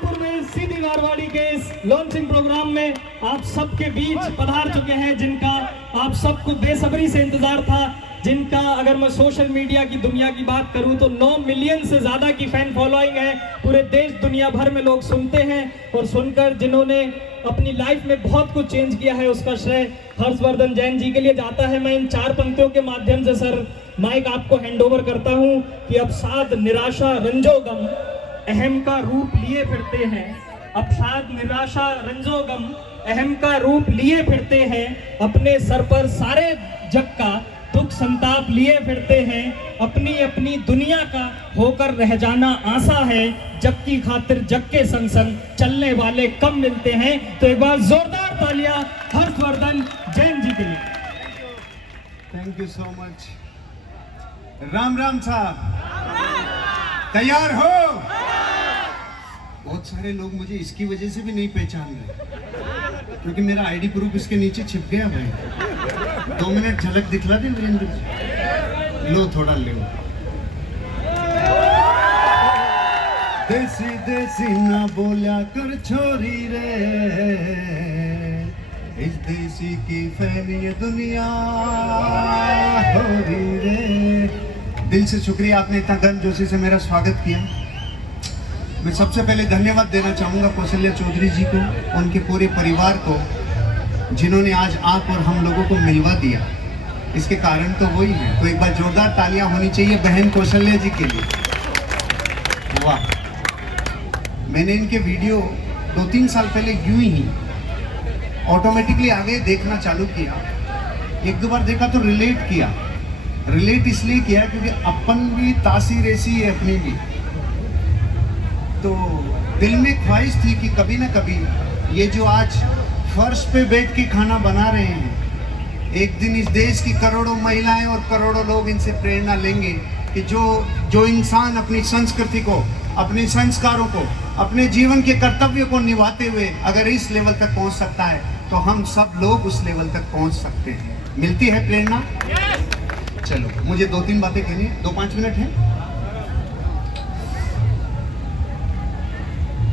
गोरखपुर में सीधी मारवाड़ी के इस लॉन्चिंग प्रोग्राम में आप सबके बीच पधार चुके हैं, जिनका आप सबको बेसब्री से इंतजार था, जिनका अगर मैं सोशल मीडिया की दुनिया की बात करूं तो 9 मिलियन से ज्यादा की फैन फॉलोइंग है। पूरे देश दुनिया भर में लोग सुनते हैं और सुनकर जिन्होंने अपनी लाइफ में बहुत कुछ चेंज किया है, उसका श्रेय हर्षवर्धन जैन जी के लिए जाता है। मैं इन 4 पंक्तियों के माध्यम से सर माइक आपको हैंड ओवर करता हूं कि अवसाद निराशा रंजोगम अहम का रूप लिए फिरते हैं। अवसाद निराशा रंजोगम अहम का रूप लिए फिरते हैं। अपने सर पर सारे जग का दुख संताप लिए फिरते हैं। अपनी अपनी दुनिया का होकर रह जाना आशा है। जग की खातिर जग के संग संग चलने वाले कम मिलते हैं। तो एक बार जोरदार तालियां हर्षवर्धन जैन जी के लिए। Thank you so much. Ram Ram साहब, तैयार हो? बहुत सारे लोग मुझे इसकी वजह से भी नहीं पहचान रहे क्योंकि मेरा आईडी प्रूफ इसके नीचे छिप गया भाई। 2 मिनट झलक दिखला दे वीरेंद्र जी। लो थोड़ा ले। देसी देसी ना बोलिया कर छोरी रे, इस देसी की फैली ये दुनिया हो रही रे। दिल से शुक्रिया, आपने इतना गर्मजोशी से मेरा स्वागत किया। मैं सबसे पहले धन्यवाद देना चाहूँगा कौशल्या चौधरी जी को, उनके पूरे परिवार को, जिन्होंने आज आप और हम लोगों को मिलवा दिया। इसके कारण तो वही है। तो एक बार जोरदार तालियां होनी चाहिए बहन कौशल्या जी के लिए। वाह, मैंने इनके वीडियो 2-3 साल पहले यूं ही ऑटोमेटिकली आगे देखना चालू किया। 1-2 बार देखा तो रिलेट किया। रिलेट इसलिए किया क्योंकि अपन भी तासीर ऐसी है अपनी भी। तो दिल में ख्वाहिश थी कि कभी ना कभी ये जो आज फर्श पे बैठ के खाना बना रहे हैं, एक दिन इस देश की करोड़ों महिलाएं और करोड़ों लोग इनसे प्रेरणा लेंगे कि जो इंसान अपनी संस्कृति को, अपने संस्कारों को, अपने जीवन के कर्तव्य को निभाते हुए अगर इस लेवल तक पहुंच सकता है तो हम सब लोग उस लेवल तक पहुंच सकते हैं। मिलती है प्रेरणा। चलो, मुझे 2-3 बातें कहनी है। 2-5 मिनट है।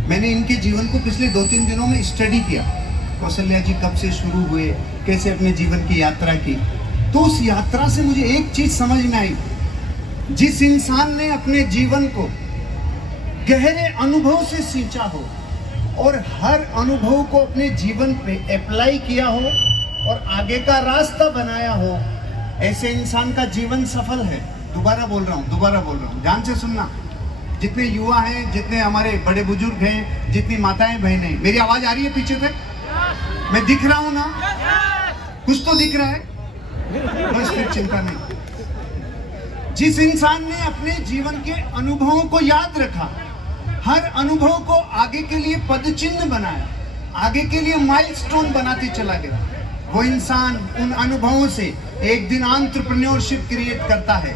मैंने इनके जीवन को पिछले 2-3 दिनों में स्टडी किया। कौशल्या जी कब से शुरू हुए, कैसे अपने जीवन की यात्रा की। तो उस यात्रा से मुझे एक चीज समझ में आई, जिस इंसान ने अपने जीवन को गहरे अनुभव से सींचा हो और हर अनुभव को अपने जीवन पे अप्लाई किया हो और आगे का रास्ता बनाया हो, ऐसे इंसान का जीवन सफल है। दोबारा बोल रहा हूँ, ध्यान से सुनना। जितने युवा हैं, जितने हमारे बड़े बुजुर्ग हैं, जितनी माताएं बहनें, मेरी आवाज आ रही है पीछे तक? मैं दिख रहा हूं ना? कुछ तो दिख रहा है, बस फिर चिंता नहीं। जिस इंसान ने अपने जीवन के अनुभवों को याद रखा, हर अनुभव को आगे के लिए पदचिन्ह बनाया, आगे के लिए माइलस्टोन बनाते चला गया, वो इंसान उन अनुभवों से एक दिन एंटरप्रेन्योरशिप क्रिएट करता है,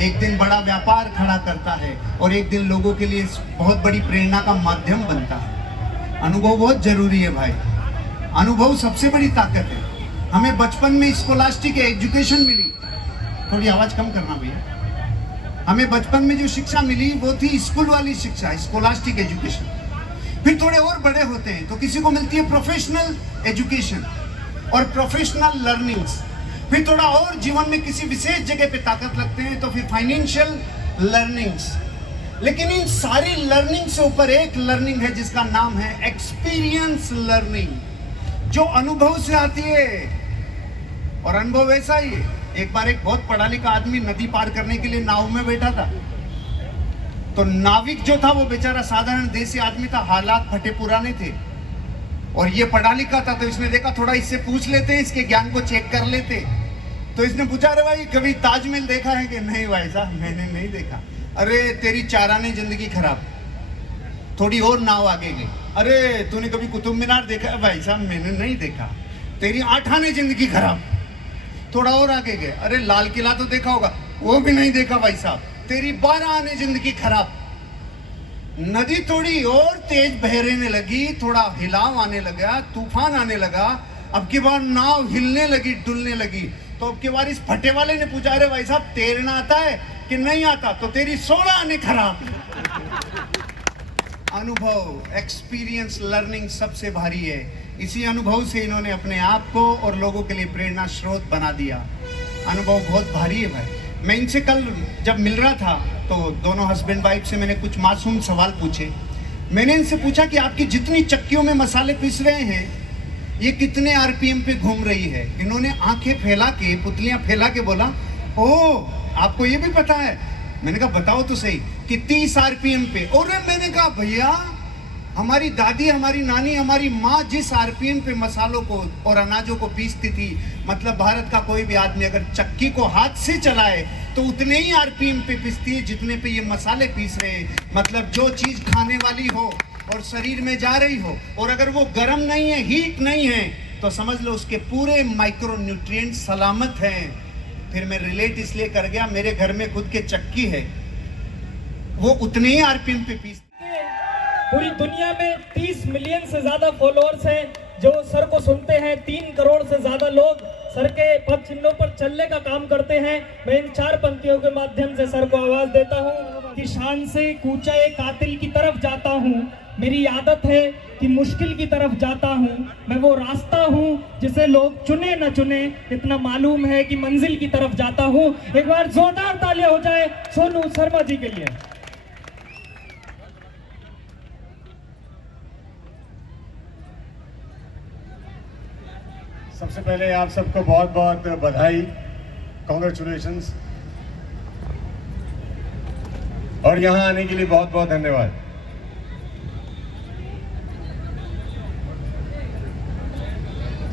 एक दिन बड़ा व्यापार खड़ा करता है और एक दिन लोगों के लिए बहुत बड़ी प्रेरणा का माध्यम बनता है। अनुभव बहुत जरूरी है भाई। अनुभव सबसे बड़ी ताकत है। हमें बचपन में स्कॉलास्टिक एजुकेशन मिली। थोड़ी आवाज कम करना भैया। हमें बचपन में जो शिक्षा मिली वो थी स्कूल वाली शिक्षा, स्कॉलास्टिक एजुकेशन। फिर थोड़े और बड़े होते हैं तो किसी को मिलती है प्रोफेशनल एजुकेशन और प्रोफेशनल लर्निंग्स। फिर थोड़ा और जीवन में किसी विशेष जगह पे ताकत लगते हैं तो फिर फाइनेंशियल लर्निंग्स। लेकिन इन सारी लर्निंग से ऊपर एक लर्निंग है जिसका नाम है एक्सपीरियंस लर्निंग, जो अनुभव से आती है। और अनुभव ऐसा ही है। एक बार एक बहुत पढ़ा लिखा आदमी नदी पार करने के लिए नाव में बैठा था। तो नाविक जो था वो बेचारा साधारण देसी आदमी था, हालात फटे पुराने थे और ये पढ़ा लिखा था। तो इसने देखा थोड़ा इससे पूछ लेते हैं, इसके ज्ञान को चेक कर लेते। तो इसने पूछा, अरे भाई कभी ताजमहल देखा है? कि नहीं भाई साहब मैंने नहीं देखा। अरे तेरी 4 आने जिंदगी खराब। थोड़ी और नाव आगे गई, अरे तूने कभी कुतुब मीनार देखा है? भाई साहब मैंने नहीं देखा। तेरी 8 आने जिंदगी खराब। थोड़ा और आगे गए, अरे लाल किला तो देखा होगा? वो भी नहीं देखा भाई साहब। तेरी 12 आने जिंदगी खराब। नदी थोड़ी और तेज बहने लगी, थोड़ा हिलाव आने लगा, तूफान आने लगा। अब की बार नाव हिलने लगी, डुलने लगी। तो अब की बार इस फटे वाले ने पूछा, अरे भाई साहब तैरना आता है कि नहीं आता? तो तेरी 16 आने खराब। अनुभव, एक्सपीरियंस, लर्निंग सबसे भारी है। इसी अनुभव से इन्होंने अपने आप को और लोगों के लिए प्रेरणा स्रोत बना दिया। अनुभव बहुत भारी है भाई। मैं इनसे कल जब मिल रहा था तो दोनों हस्बैंड वाइफ से मैंने कुछ मासूम सवाल पूछे। मैंने इनसे पूछा कि आपकी जितनी चक्कियों में मसाले पीस रहे हैं ये कितने आरपीएम पे घूम रही है। इन्होंने आंखें फैला के, पुतलियां फैला के बोला, ओह आपको ये भी पता है? मैंने कहा बताओ तो सही। कि 30 आरपीएम पे। और मैंने कहा भैया हमारी दादी, हमारी नानी, हमारी माँ जिस आरपीएम पे मसालों को और अनाजों को पीसती थी, मतलब भारत का कोई भी आदमी अगर चक्की को हाथ से चलाए तो उतने ही आरपीएम पे पीसती है जितने पे ये मसाले पीस रहे हैं। मतलब जो चीज खाने वाली हो और शरीर में जा रही हो और अगर वो गर्म नहीं है, हीट नहीं है, तो समझ लो उसके पूरे माइक्रो न्यूट्रिएंट सलामत हैं। फिर मैं रिलेट इसलिए कर गया, मेरे घर में खुद के चक्की है, वो उतने ही आरपीएम पे पीस। पूरी दुनिया में 30 मिलियन से ज्यादा फॉलोअर्स हैं जो सर को सुनते हैं। 3 करोड़ से ज्यादा लोग सर के पद चिन्हों पर चलने का काम करते हैं। मैं इन 4 पंक्तियों के माध्यम से सर को आवाज देता हूँ कि शान से कूचा कातिल की तरफ जाता हूँ, मेरी आदत है कि मुश्किल की तरफ जाता हूँ, मैं वो रास्ता हूँ जिसे लोग चुने न चुने, इतना मालूम है कि मंजिल की तरफ जाता हूँ। एक बार जोरदार तालियां हो जाए सोनू शर्मा जी के लिए। सबसे पहले आप सबको बहुत बहुत बधाई, कॉन्ग्रेचुलेशंस, और यहाँ आने के लिए बहुत बहुत धन्यवाद।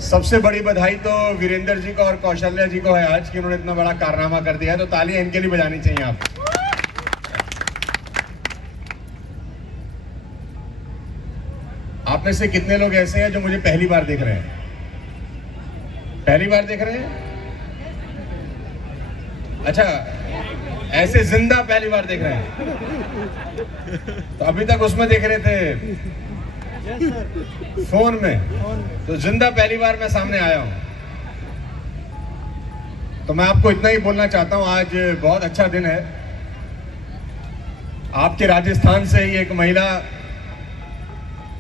सबसे बड़ी बधाई तो वीरेंद्र जी को और कौशल्या जी को है आज कि उन्होंने इतना बड़ा कारनामा कर दिया है, तो तालियां इनके लिए बजानी चाहिए आप। आप में से कितने लोग ऐसे हैं जो मुझे पहली बार देख रहे हैं? पहली बार देख रहे हैं? अच्छा, ऐसे जिंदा पहली बार देख रहे हैं? तो अभी तक उसमें देख रहे थे फोन में, तो जिंदा पहली बार मैं सामने आया हूं। तो मैं आपको इतना ही बोलना चाहता हूं, आज बहुत अच्छा दिन है। आपके राजस्थान से ही एक महिला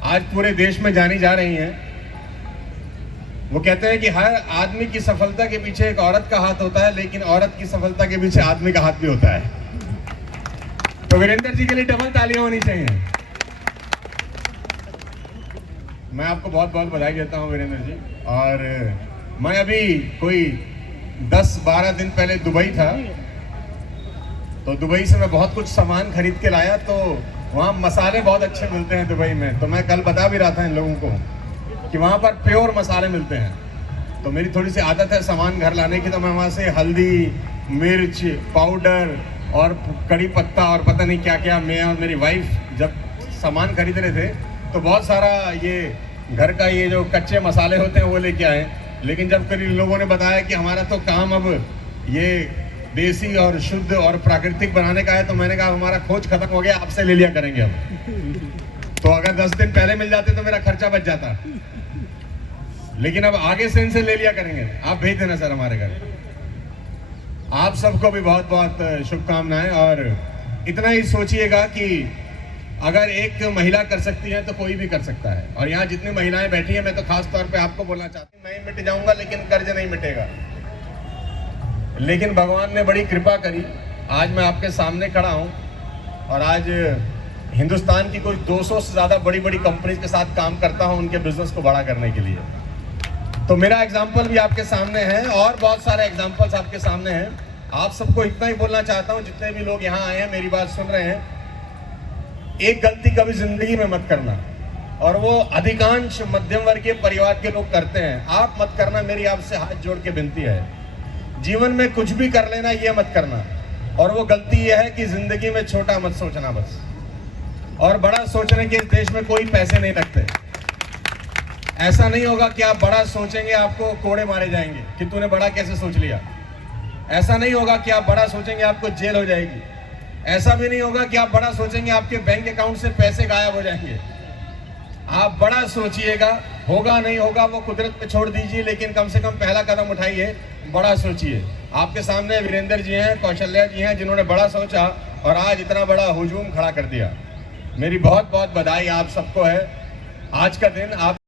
आज पूरे देश में जानी जा रही हैं। वो कहते हैं कि हर आदमी की सफलता के पीछे एक औरत का हाथ होता है, लेकिन औरत की सफलता के पीछे आदमी का हाथ भी होता है। तो वीरेंद्र जी के लिए डबल तालियां होनी चाहिए। मैं आपको बहुत बहुत बधाई देता हूं वीरेंद्र जी। और मैं अभी कोई 10-12 दिन पहले दुबई था, तो दुबई से मैं बहुत कुछ सामान खरीद के लाया। तो वहाँ मसाले बहुत अच्छे मिलते हैं दुबई में। तो मैं कल बता भी रहा था इन लोगों को कि वहाँ पर प्योर मसाले मिलते हैं। तो मेरी थोड़ी सी आदत है सामान घर लाने की, तो मैं वहाँ से हल्दी, मिर्च पाउडर और कड़ी पत्ता और पता नहीं क्या क्या, मैं और मेरी वाइफ जब सामान खरीद रहे थे तो बहुत सारा ये घर का ये जो कच्चे मसाले होते हैं वो लेके आए। लेकिन जब फिर इन लोगों ने बताया कि हमारा तो काम अब ये देसी और शुद्ध और प्राकृतिक बनाने का है, तो मैंने कहा हमारा खोज खत्म हो गया, आपसे ले लिया करेंगे अब। तो अगर 10 दिन पहले मिल जाते तो मेरा खर्चा बच जाता, लेकिन अब आगे से इनसे ले लिया करेंगे। आप भेज देना सर हमारे घर। आप सबको भी बहुत बहुत शुभकामनाएं। और इतना ही सोचिएगा कि अगर एक महिला कर सकती है तो कोई भी कर सकता है। और यहाँ जितनी महिलाएं बैठी हैं, मैं तो खास तौर पे आपको बोलना चाहती हूँ, मैं मिट जाऊंगा लेकिन कर्ज नहीं मिटेगा। लेकिन भगवान ने बड़ी कृपा करी, आज मैं आपके सामने खड़ा हूँ और आज हिंदुस्तान की कोई 200 से ज़्यादा बड़ी बड़ी कंपनीज के साथ काम करता हूँ उनके बिजनेस को बड़ा करने के लिए। तो मेरा एग्जाम्पल भी आपके सामने है और बहुत सारे एग्जाम्पल्स आपके सामने हैं। आप सबको इतना ही बोलना चाहता हूँ, जितने भी लोग यहाँ आए हैं मेरी बात सुन रहे हैं, एक गलती कभी जिंदगी में मत करना, और वो अधिकांश मध्यम वर्गीय परिवार के लोग करते हैं। आप मत करना, मेरी आपसे हाथ जोड़ के विनती है। जीवन में कुछ भी कर लेना ये मत करना, और वो गलती ये है कि जिंदगी में छोटा मत सोचना बस, और बड़ा सोचने के इस देश में कोई पैसे नहीं लगते। ऐसा नहीं होगा कि आप बड़ा सोचेंगे आपको कोड़े मारे जाएंगे कि तूने बड़ा कैसे सोच लिया। ऐसा नहीं होगा कि आप बड़ा सोचेंगे आपको जेल हो जाएगी। ऐसा भी नहीं होगा कि आप बड़ा सोचेंगे आपके बैंक अकाउंट से पैसे गायब हो जाएंगे। आप बड़ा सोचिएगा, होगा नहीं होगा वो कुदरत पे छोड़ दीजिए, लेकिन कम से कम पहला कदम उठाइए, बड़ा सोचिए। आपके सामने वीरेंद्र जी हैं, कौशल्या जी हैं, जिन्होंने बड़ा सोचा और आज इतना बड़ा हुजूम खड़ा कर दिया। मेरी बहुत बहुत बधाई आप सबको है। आज का दिन आप